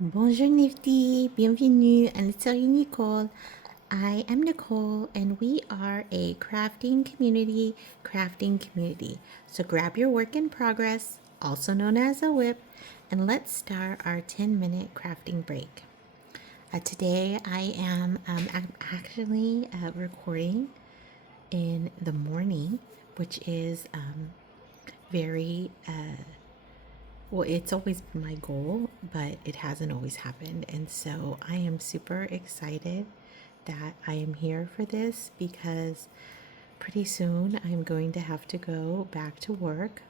Bonjour Nifty, bienvenue à l'Atelier Nicole. I am Nicole and we are a crafting community. So grab your work in progress, also known as a whip, and let's start our 10-minute crafting break. Today I am actually recording in the morning, which is very well, it's always been my goal, but it hasn't always happened. And so I am super excited that I am here for this because pretty soon I'm going to have to go back to work.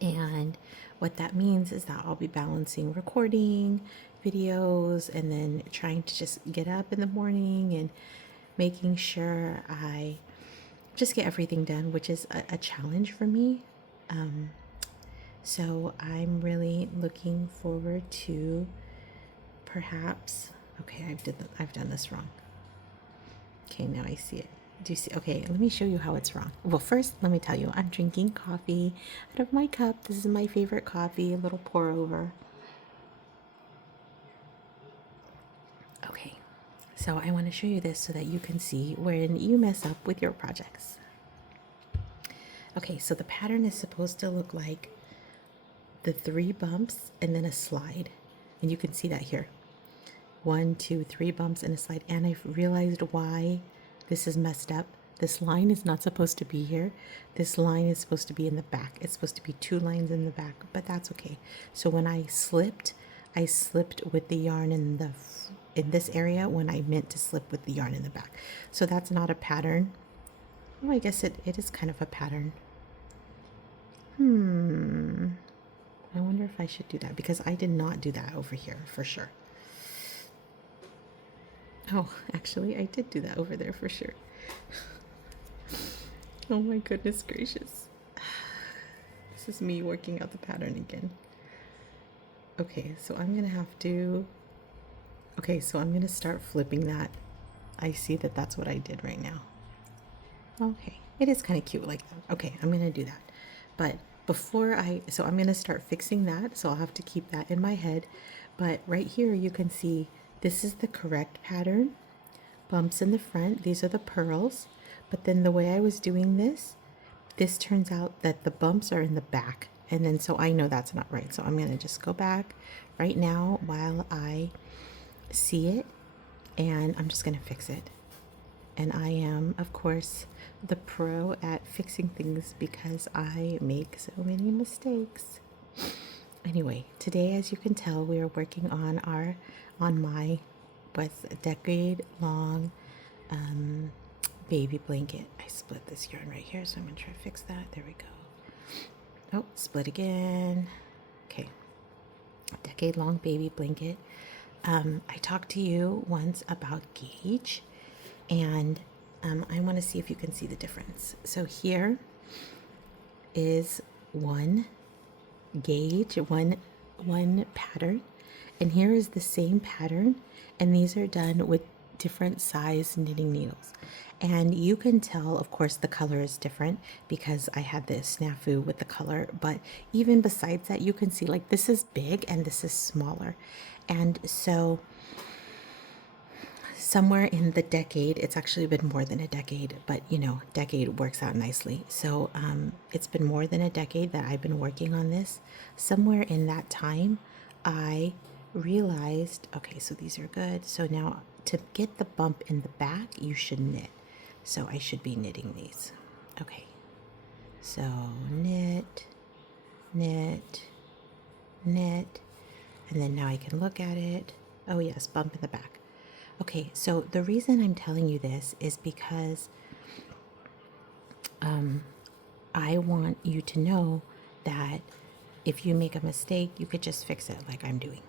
And what that means is that I'll be balancing recording videos and then trying to just get up in the morning and making sure I just get everything done, which is a challenge for me. So I'm really looking forward to perhaps. Okay, I've done this wrong. Okay, now I see it. Do you see? Okay, let me show you how it's wrong. Well, first, let me tell you, I'm drinking coffee out of my cup. This is my favorite coffee, a little pour over. Okay, so I want to show you this so that you can see when you mess up with your projects. Okay, so the pattern is supposed to look like the 3 bumps and then a slide. And you can see that here. 1, 2, 3 bumps and a slide. And I've realized why this is messed up. This line is not supposed to be here. This line is supposed to be in the back. It's supposed to be 2 lines in the back, but that's okay. So when I slipped with the yarn in this area when I meant to slip with the yarn in the back. So that's not a pattern. Oh, I guess it is kind of a pattern. I wonder if I should do that because I did not do that over here for sure. Oh, actually, I did do that over there for sure. Oh my goodness gracious. This is me working out the pattern again. Okay, so I'm going to have to... Okay, so I'm going to start flipping that. I see that that's what I did right now. Okay, it is kind of cute like that. Okay, I'm going to do that. But so I'm going to start fixing that. So I'll have to keep that in my head. But right here, you can see this is the correct pattern. Bumps in the front. These are the pearls. But then the way I was doing this turns out that the bumps are in the back. And then so I know that's not right. So I'm going to just go back right now while I see it. And I'm just going to fix it. And I am, of course, the pro at fixing things because I make so many mistakes. Anyway, today, as you can tell, we are working on my decade-long baby blanket. I split this yarn right here, so I'm gonna try to fix that. There we go. Oh, split again. Okay, decade-long baby blanket. I talked to you once about gauge, and I want to see if you can see the difference. So here is one gauge, one pattern, and here is the same pattern, and these are done with different size knitting needles. And you can tell, of course, the color is different because I had this snafu with the color, but even besides that, you can see like this is big and this is smaller. And so somewhere in the decade, it's actually been more than a decade, but you know, decade works out nicely. So it's been more than a decade that I've been working on this. Somewhere in that time, I realized, okay, so these are good. So now to get the bump in the back, you should knit. So I should be knitting these. Okay, so knit, knit, knit, and then now I can look at it. Oh yes, bump in the back. Okay, so the reason I'm telling you this is because I want you to know that if you make a mistake, you could just fix it like I'm doing.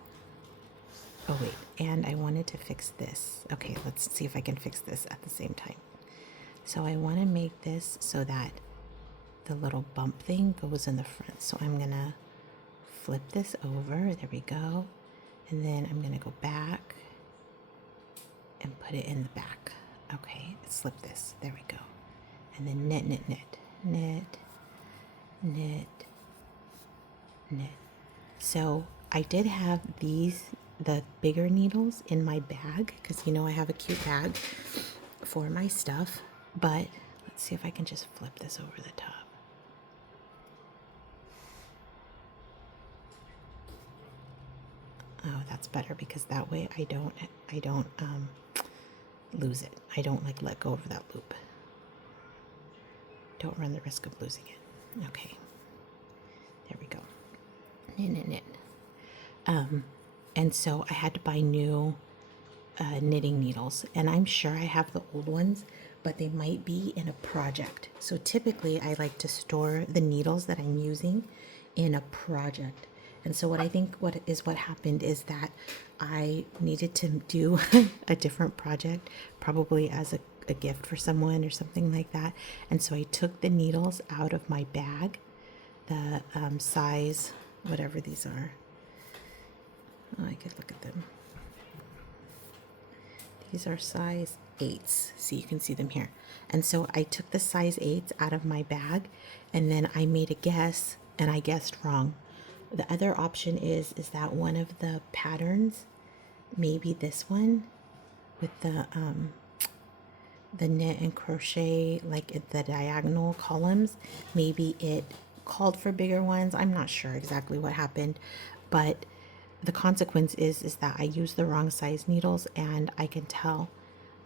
Oh wait, and I wanted to fix this. Okay, let's see if I can fix this at the same time. So I want to make this so that the little bump thing goes in the front. So I'm gonna flip this over, there we go. And then I'm gonna go back and put it in the back. Okay, slip this, there we go. And then knit, knit, knit, knit, knit, knit. So I did have the bigger needles in my bag because you know I have a cute bag for my stuff, but let's see if I can just flip this over the top. Oh, that's better because that way I don't lose it. I don't like let go of that loop. Don't run the risk of losing it. Okay, there we go. Knit. And so I had to buy new knitting needles, and I'm sure I have the old ones, but they might be in a project. So typically I like to store the needles that I'm using in a project. And so what I think what happened is that I needed to do a different project, probably as a gift for someone or something like that. And so I took the needles out of my bag, the size, whatever these are. Oh, I could look at them. These are size 8s, so you can see them here. And so I took the size 8s out of my bag, and then I made a guess, and I guessed wrong. The other option is that one of the patterns, maybe this one with the knit and crochet, like at the diagonal columns, maybe it called for bigger ones. I'm not sure exactly what happened, but the consequence is that I used the wrong size needles, and I can tell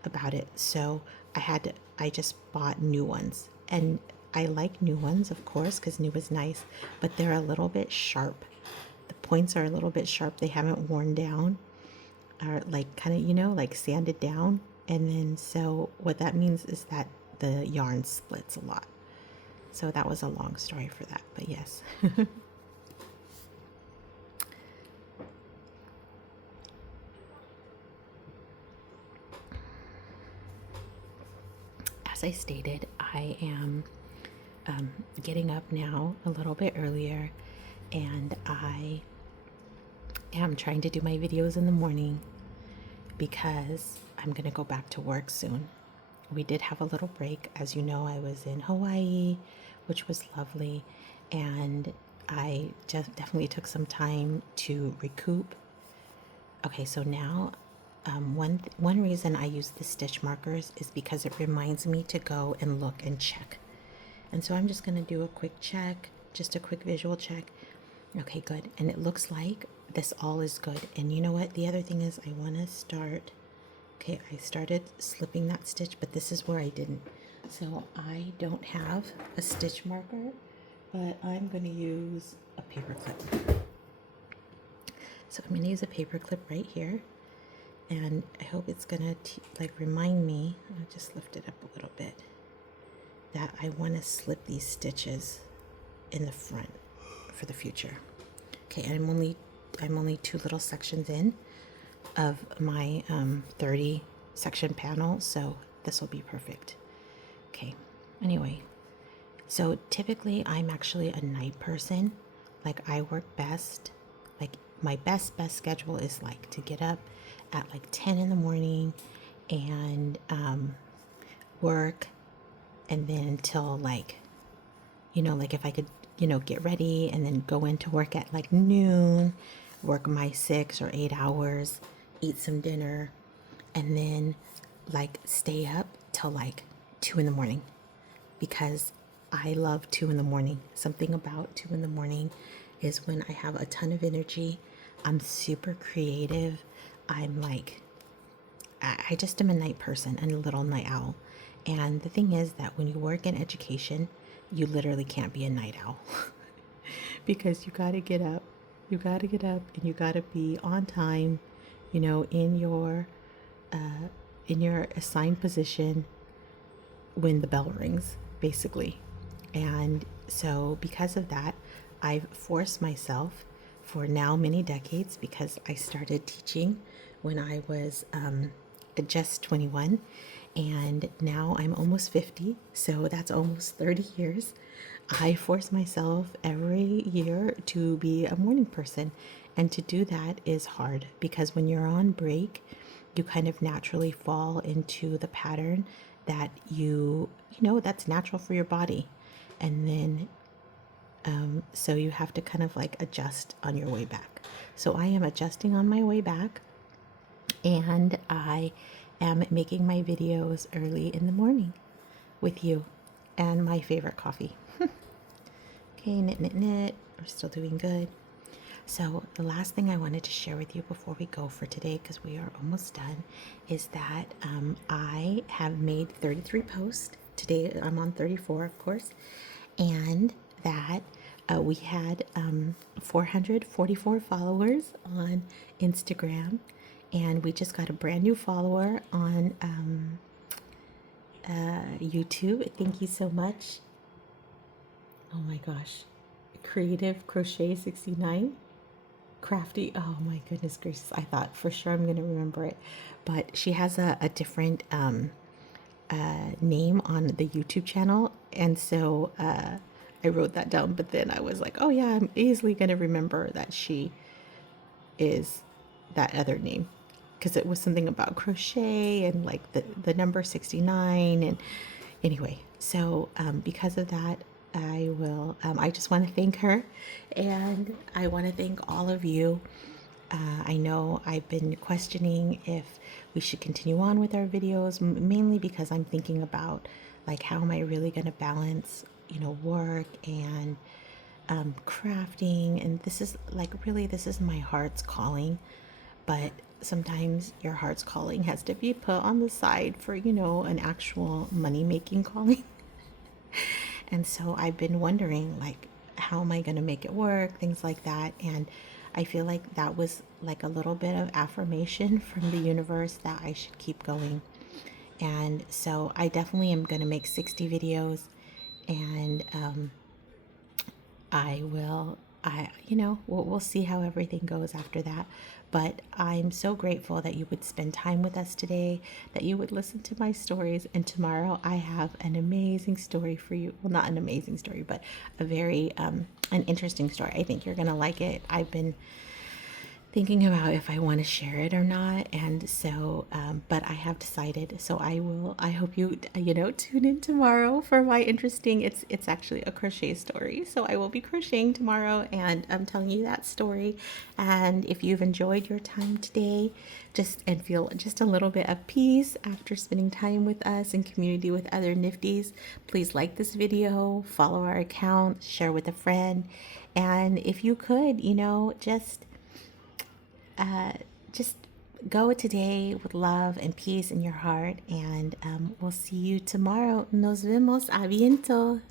about it. So I just bought new ones, and I like new ones, of course, because new is nice, but they're a little bit sharp. The points are a little bit sharp. They haven't worn down, or like kind of, like sanded down. And then so what that means is that the yarn splits a lot. So that was a long story for that, but yes. As I stated, I am getting up now a little bit earlier, and I am trying to do my videos in the morning because I'm going to go back to work soon. We did have a little break. As you know, I was in Hawaii, which was lovely, and I just definitely took some time to recoup. Okay, so now one reason I use the stitch markers is because it reminds me to go and look and check. And so I'm just going to do a quick check, just a quick visual check. Okay, good. And it looks like this all is good. And you know what? The other thing is I want to start. Okay, I started slipping that stitch, but this is where I didn't. So I don't have a stitch marker, but I'm going to use a paper clip. So I'm going to use a paper clip right here. And I hope it's going to like remind me, I'll just lift it up a little bit, that I want to slip these stitches in the front for the future. Okay, and I'm only 2 little sections in of my 30 section panel, so this will be perfect. Okay, anyway, so typically I'm actually a night person. Like I work best, like my best schedule is like to get up at like 10 in the morning and work, and then until like, like if I could, get ready and then go into work at like noon, work my 6 or 8 hours, eat some dinner, and then like stay up till like 2 in the morning because I love 2 in the morning. Something about 2 in the morning is when I have a ton of energy. I'm super creative. I'm like, I just am a night person and a little night owl. And the thing is that when you work in education, you literally can't be a night owl because you got to get up. You got to get up and you got to be on time, in your assigned position when the bell rings, basically. And so because of that, I've forced myself for now many decades, because I started teaching when I was just 21, and now I'm almost 50, so that's almost 30 years. I force myself every year to be a morning person, and to do that is hard because when you're on break, you kind of naturally fall into the pattern that that's natural for your body. And then So you have to kind of like adjust on your way back. So I am adjusting on my way back, and I am making my videos early in the morning with you and my favorite coffee. Okay, knit, knit, knit. We're still doing good. So the last thing I wanted to share with you before we go for today, because we are almost done, is that I have made 33 posts. Today I'm on 34, of course, and that we had 444 followers on Instagram, and we just got a brand new follower on YouTube. Thank you so much. Oh my gosh. Creative Crochet 69. Crafty. Oh my goodness gracious. I thought for sure I'm going to remember it. But she has a different name on the YouTube channel. And so I wrote that down. But then I was like, oh yeah, I'm easily going to remember that she is that other name. Because it was something about crochet and like the number 69. And anyway, so because of that, I just want to thank her, and I want to thank all of you. I know I've been questioning if we should continue on with our videos, mainly because I'm thinking about like how am I really going to balance, work and crafting. And this is like really, this is my heart's calling, but sometimes your heart's calling has to be put on the side for, an actual money making calling. And so I've been wondering, like, how am I going to make it work? Things like that. And I feel like that was like a little bit of affirmation from the universe that I should keep going. And so I definitely am going to make 60 videos, and we'll see how everything goes after that. But I'm so grateful that you would spend time with us today, that you would listen to my stories. And tomorrow I have an amazing story for you. Well, not an amazing story, but a very, an interesting story. I think you're going to like it. I've been thinking about if I want to share it or not, and so but I have decided. So I hope you tune in tomorrow for my interesting, it's actually a crochet story. So I will be crocheting tomorrow, and I'm telling you that story. And if you've enjoyed your time today, and feel just a little bit of peace after spending time with us in community with other Nifties, please like this video, follow our account, share with a friend, and if you could, just go today with love and peace in your heart, and we'll see you tomorrow. Nos vemos. A viento.